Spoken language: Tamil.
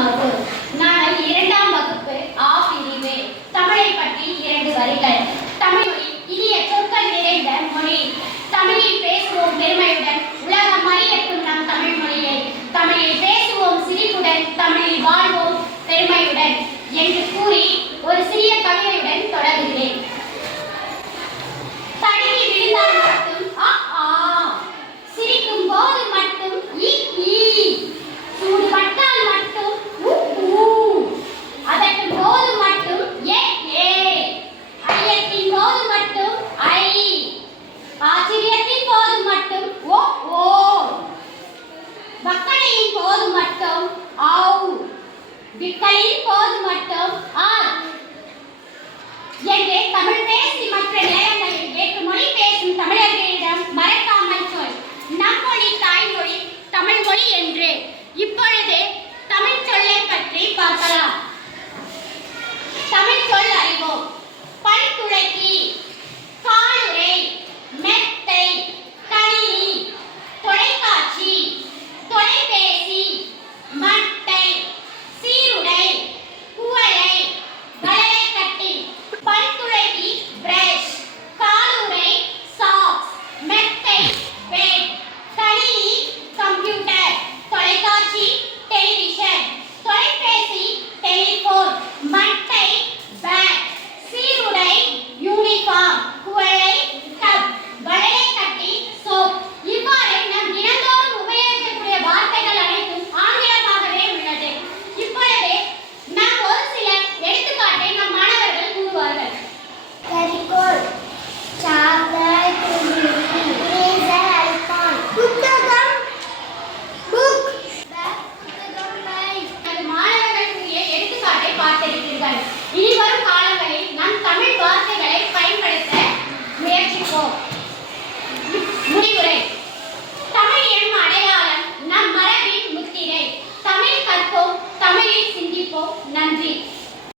வகுப்பு. நாங்கள் 2ஆம் வகுப்பு ஆ பிரிவு. தமிழை பற்றி 2 வரிகள். தமிழ் மொழி இனிய சொற்கள் நிறைந்த மொழி. தமிழில் பேசுவோம் பெருமையுடன், உலகம் அறியட்டும் நம் தமிழ் மொழியை. தமிழில் பேசுவோம் சிரிப்புடன், தமிழில் வாழ்வோம் பெருமையுடன் என்று கூறி ஒரு சிறிய கவிதையுடன் தொடங்குகிறேன். தடுக்கி விழுந்தால் மட்டும் ஆ ஆ, சிரிக்கும் போது மட்டும் ஈ ஈ, சூடு பட்டால் மட்டும் ஊ ஊ, அதட்டும் போது மட்டும் ஏ ஏ, ஐயத்தின் போது மட்டும் ஐ, ஆச்சரியத்தின் போது மட்டும் ஓ ஓ, வக்கணையின் போது மட்டும் ஆவ், விக்கலின் போது மட்டும் ஆ என்று தமிழ் பேசி மற்ற நேரங்களில் வேற்று மொழி பேசும் தமிழர்களிடம் மறக்காமல் சொல் நம் மொழி தாய்மொழி தமிழ் மொழி என்று. இப்பொழுது தமிழ் சொல்லை பற்றி பார்க்கலாம். தமிழ் சொல் அறிவோம். பல் துளக்கி